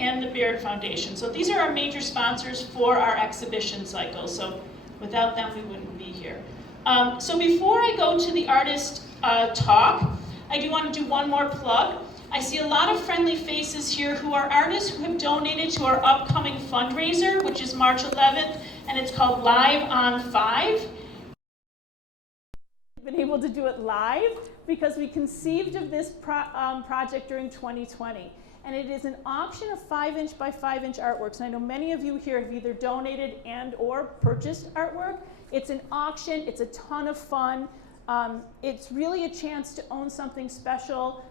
and the Baird Foundation. So these are our major sponsors for our exhibition cycle. So without them, we wouldn't be here. So before I go to the artist talk, I do want to do one more plug. I see a lot of friendly faces here who are artists who have donated to our upcoming fundraiser, which is March 11th, and it's called Live on 5. We've been able to do it live because we conceived of this project during 2020. And it is an auction of 5-inch by 5-inch artworks. And I know many of you here have either donated and or purchased artwork. It's an auction, it's a ton of fun. It's really a chance to own something special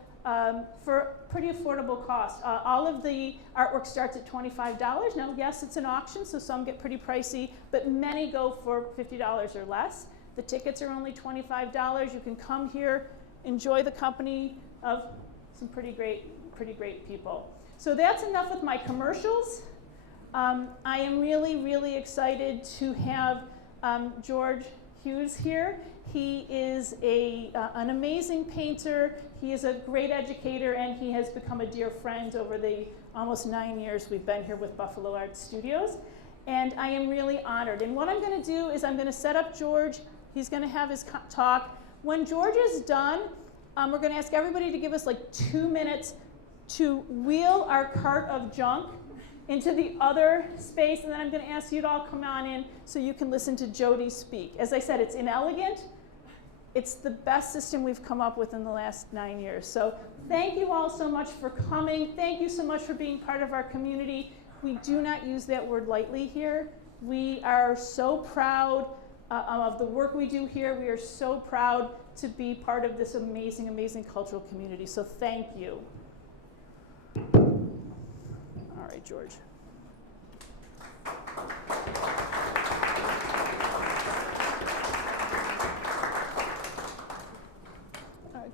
for pretty affordable cost. All of the artwork starts at $25. Now, yes, it's an auction, so some get pretty pricey, but many go for $50 or less. The tickets are only $25. You can come here, enjoy the company of some pretty great people. So that's enough with my commercials. I am really, really excited to have George Hughes here. He is an amazing painter. He is a great educator, and he has become a dear friend over the almost 9 years we've been here with Buffalo Art Studios. And I am really honored. And what I'm going to do is I'm going to set up George. He's going to have his talk. When George is done, we're going to ask everybody to give us like 2 minutes to wheel our cart of junk into the other space, and then I'm going to ask you to all come on in so you can listen to Jody speak. As I said, it's inelegant. It's the best system we've come up with in the last 9 years. So thank you all so much for coming. Thank you so much for being part of our community. We do not use that word lightly here. We are so proud of the work we do here. We are so proud to be part of this amazing, amazing cultural community. So thank you. All right, George.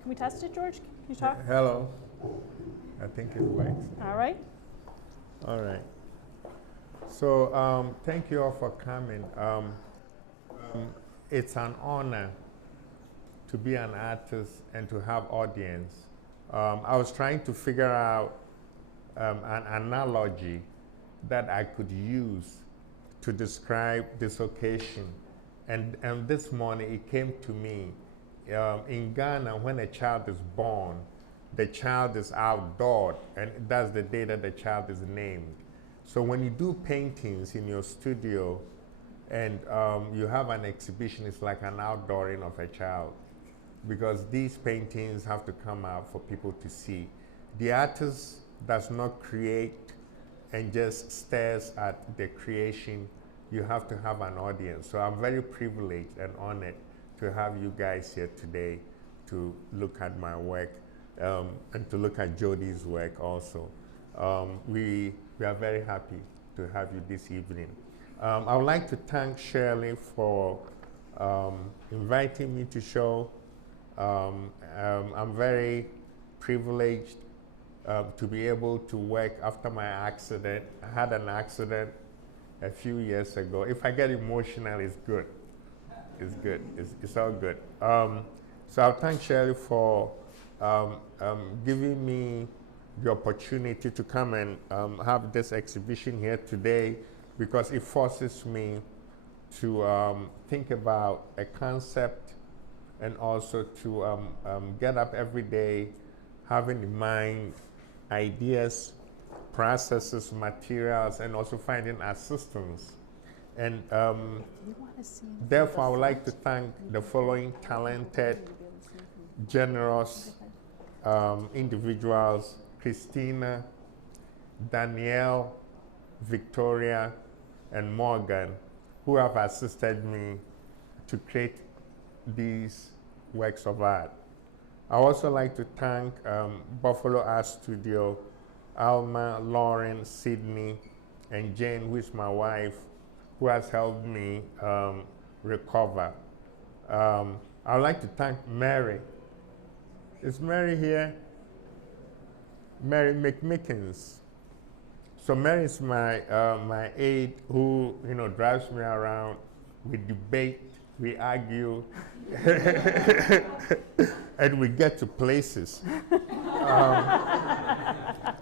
Can we test it, George? Can you talk? Hello. I think it works. All right. All right. So thank you all for coming. It's an honor to be an artist and to have audience. I was trying to figure out an analogy that I could use to describe this occasion. And this morning it came to me. In Ghana, when a child is born, the child is outdoored, and that's the day that the child is named. So when you do paintings in your studio and you have an exhibition, it's like an outdooring of a child, because these paintings have to come out for people to see. The artist does not create and just stares at the creation. You have to have an audience. So I'm very privileged and honored to have you guys here today to look at my work and to look at Jody's work also. We are very happy to have you this evening. I would like to thank Shirley for inviting me to show. I'm very privileged to be able to work after my accident. I had an accident a few years ago. If I get emotional, it's good. It's good. It's all good. So I'll thank Shirley for giving me the opportunity to come and have this exhibition here today, because it forces me to think about a concept and also to get up every day having in mind ideas, processes, materials, and also finding assistance. And therefore, I would like to thank the following talented, generous individuals: Christina, Danielle, Victoria, and Morgan, who have assisted me to create these works of art. I also like to thank Buffalo Art Studio, Alma, Lauren, Sydney, and Jane, who is my wife, who has helped me recover. I would like to thank Mary. Is Mary here? Mary McMickens. So Mary is my my aide who drives me around. We debate, we argue, and we get to places.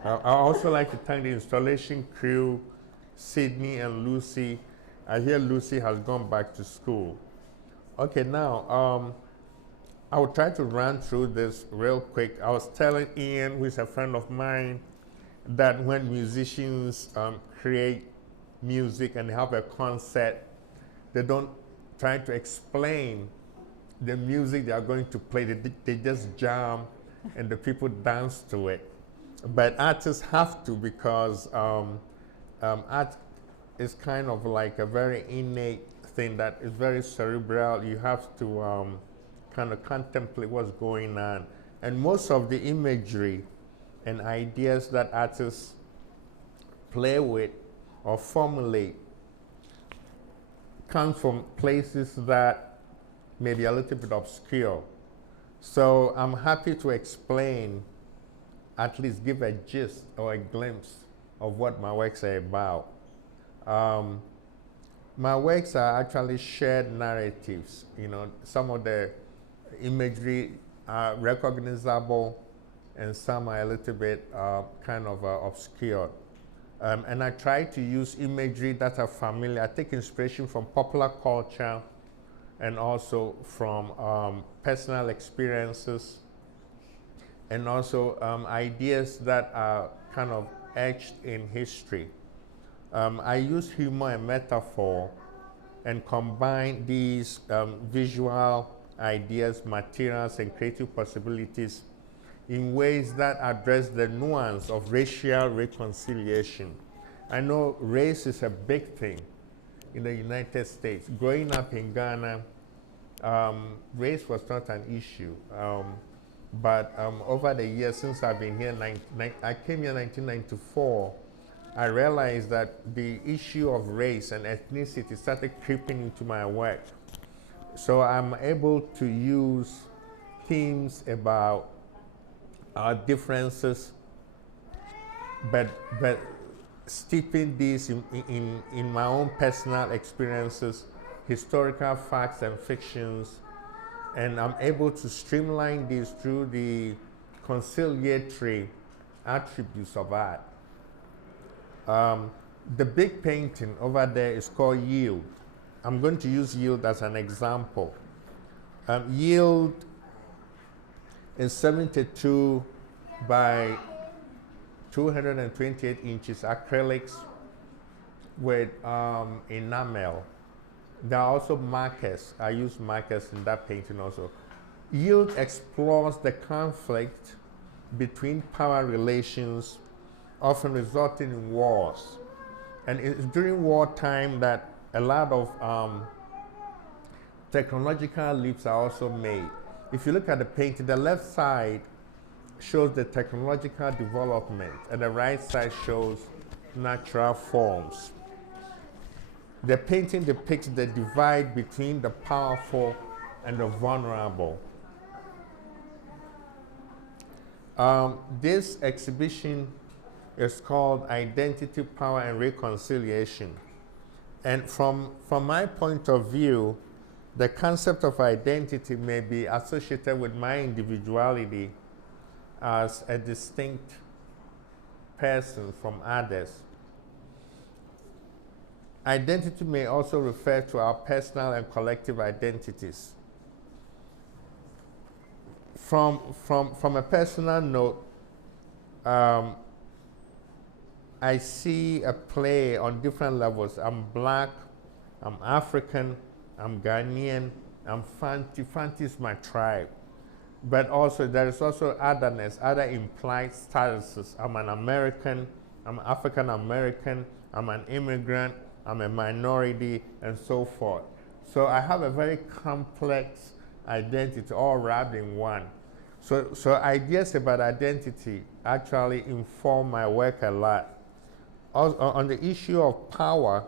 I also like to thank the installation crew, Sydney and Lucy. I hear Lucy has gone back to school. Okay, now I will try to run through this real quick. I was telling Ian, who is a friend of mine, that when musicians create music and have a concert, they don't try to explain the music they are going to play. They just jam and the people dance to it. But artists have to, because art is kind of like a very innate thing that is very cerebral. You have to kind of contemplate what's going on. And most of the imagery and ideas that artists play with or formulate come from places that may be a little bit obscure. So I'm happy to explain, at least give a gist or a glimpse of what my works are about. My works are actually shared narratives. You know, some of the imagery are recognizable and some are a little bit kind of obscure. And I try to use imagery that are familiar. I take inspiration from popular culture and also from personal experiences, and also ideas that are kind of etched in history. I use humor and metaphor and combine these visual ideas, materials, and creative possibilities in ways that address the nuance of racial reconciliation. I know race is a big thing in the United States. Growing up in Ghana, race was not an issue. But over the years since I've been here, I came here in 1994, I realized that the issue of race and ethnicity started creeping into my work. So I'm able to use themes about our differences, but steeping these in my own personal experiences, historical facts and fictions, and I'm able to streamline these through the conciliatory attributes of art. The big painting over there is called Yield. I'm going to use Yield as an example. Yield is 72 by 228 inches acrylics with enamel. There are also markers. I use markers in that painting also. Yield explores the conflict between power relations, often resulting in wars. And it's during wartime that a lot of technological leaps are also made. If you look at the painting, the left side shows the technological development, and the right side shows natural forms. The painting depicts the divide between the powerful and the vulnerable. This exhibition is called Identity, Power, and Reconciliation. And from my point of view, the concept of identity may be associated with my individuality as a distinct person from others. Identity may also refer to our personal and collective identities. From a personal note, I see a play on different levels. I'm Black, I'm African, I'm Ghanaian, I'm Fanti. Fanti is my tribe. But also there is also otherness, other implied statuses. I'm an American, I'm African American, I'm an immigrant, I'm a minority, and so forth. So I have a very complex identity all wrapped in one. So ideas about identity actually inform my work a lot. Also, on the issue of power,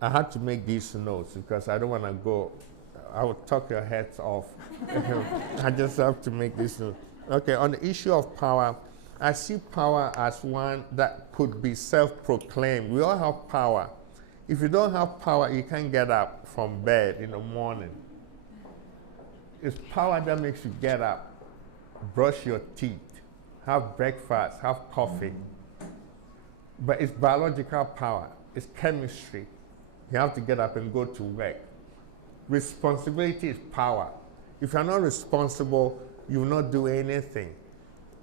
I had to make these notes because I don't want to go, I would talk your heads off. I just have to make this note. Okay, on the issue of power, I see power as one that could be self-proclaimed. We all have power. If you don't have power, you can't get up from bed in the morning. It's power that makes you get up, brush your teeth, have breakfast, have coffee. But it's biological power, it's chemistry. You have to get up and go to work. Responsibility is power. If you're not responsible, you will not do anything.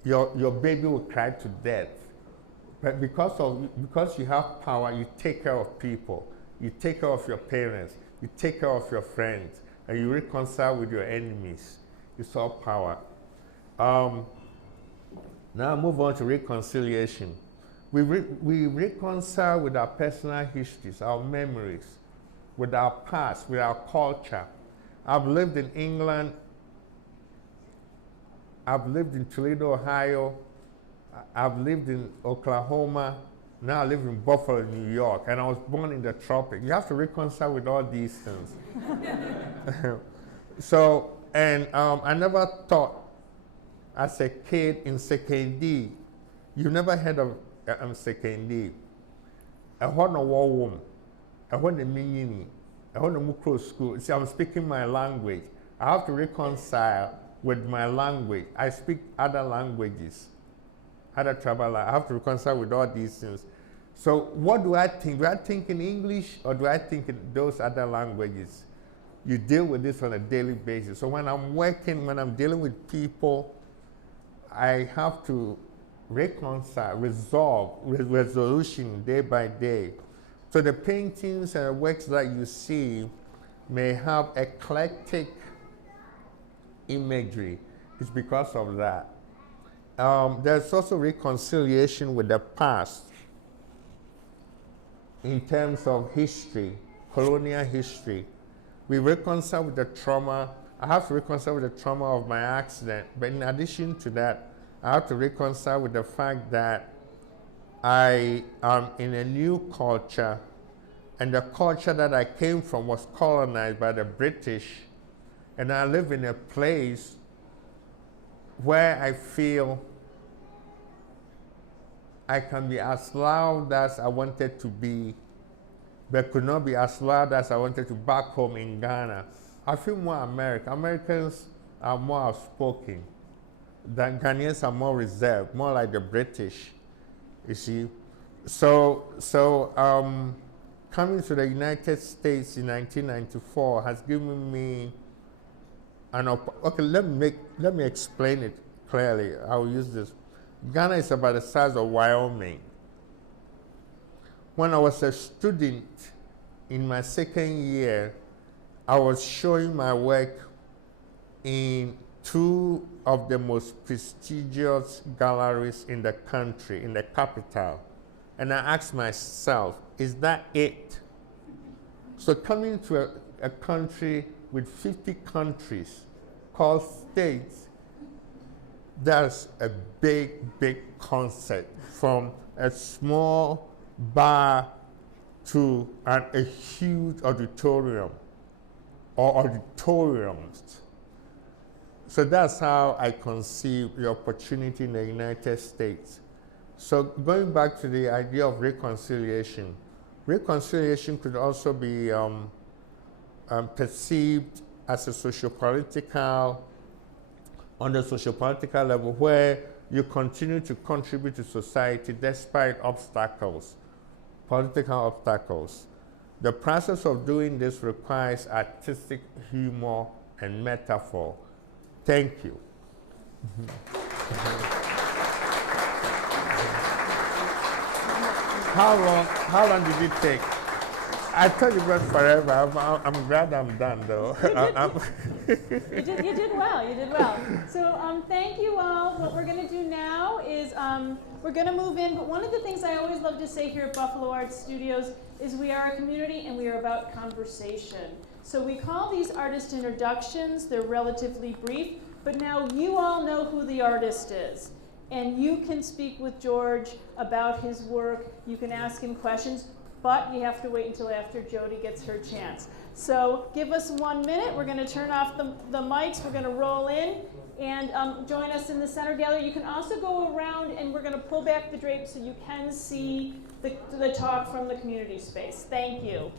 Your baby will cry to death. But because you have power, you take care of people. You take care of your parents. You take care of your friends. And you reconcile with your enemies. It's all power. Now move on to reconciliation. We reconcile with our personal histories, our memories, with our past, with our culture. I've lived in England. I've lived in Toledo, Ohio. I've lived in Oklahoma. Now I live in Buffalo, New York, and I was born in the tropics. You have to reconcile with all these things. So, and I never thought as a kid in second D, you never heard of second D. I want a war womb. I want a mini. I want to move close school. See, I'm speaking my language. I have to reconcile with my language. I speak other languages, other tribal. I have to reconcile with all these things. So what do I think? Do I think in English or do I think in those other languages? You deal with this on a daily basis. So when I'm working, when I'm dealing with people, I have to reconcile, resolve, resolution day by day. So the paintings and works that you see may have eclectic imagery. It's because of that. There's also reconciliation with the past in terms of history, colonial history. We reconcile with the trauma. I have to reconcile with the trauma of my accident. But in addition to that, I have to reconcile with the fact that I am in a new culture, and the culture that I came from was colonized by the British, and I live in a place where I feel I can be as loud as I wanted to be, but could not be as loud as I wanted to back home in Ghana. I feel more American. Americans are more outspoken. The Ghanaians are more reserved, more like the British, you see. So coming to the United States in 1994 has given me an okay, let me explain it clearly. I will use this. Ghana is about the size of Wyoming. When I was a student in my second year, I was showing my work in two of the most prestigious galleries in the country, in the capital. And I asked myself, is that it? So coming to a country with 50 countries called states, that's a big, big concept, from a small bar to a huge auditorium or auditoriums. So that's how I conceive the opportunity in the United States. So going back to the idea of reconciliation, reconciliation could also be perceived as a socio-political, on the socio-political level, where you continue to contribute to society despite obstacles, political obstacles. The process of doing this requires artistic humor and metaphor. Thank you. How long did it take? I thought it went forever. I'm glad I'm done, though. You did well. So thank you all. What we're going to do now is we're going to move in. But one of the things I always love to say here at Buffalo Art Studios is we are a community and we are about conversation. So we call these artist introductions. They're relatively brief. But now you all know who the artist is. And you can speak with George about his work. You can ask him questions. But you have to wait until after Jody gets her chance. So give us 1 minute. We're going to turn off the mics. We're going to roll in and join us in the center gallery. You can also go around, and we're going to pull back the drapes so you can see the talk from the community space. Thank you.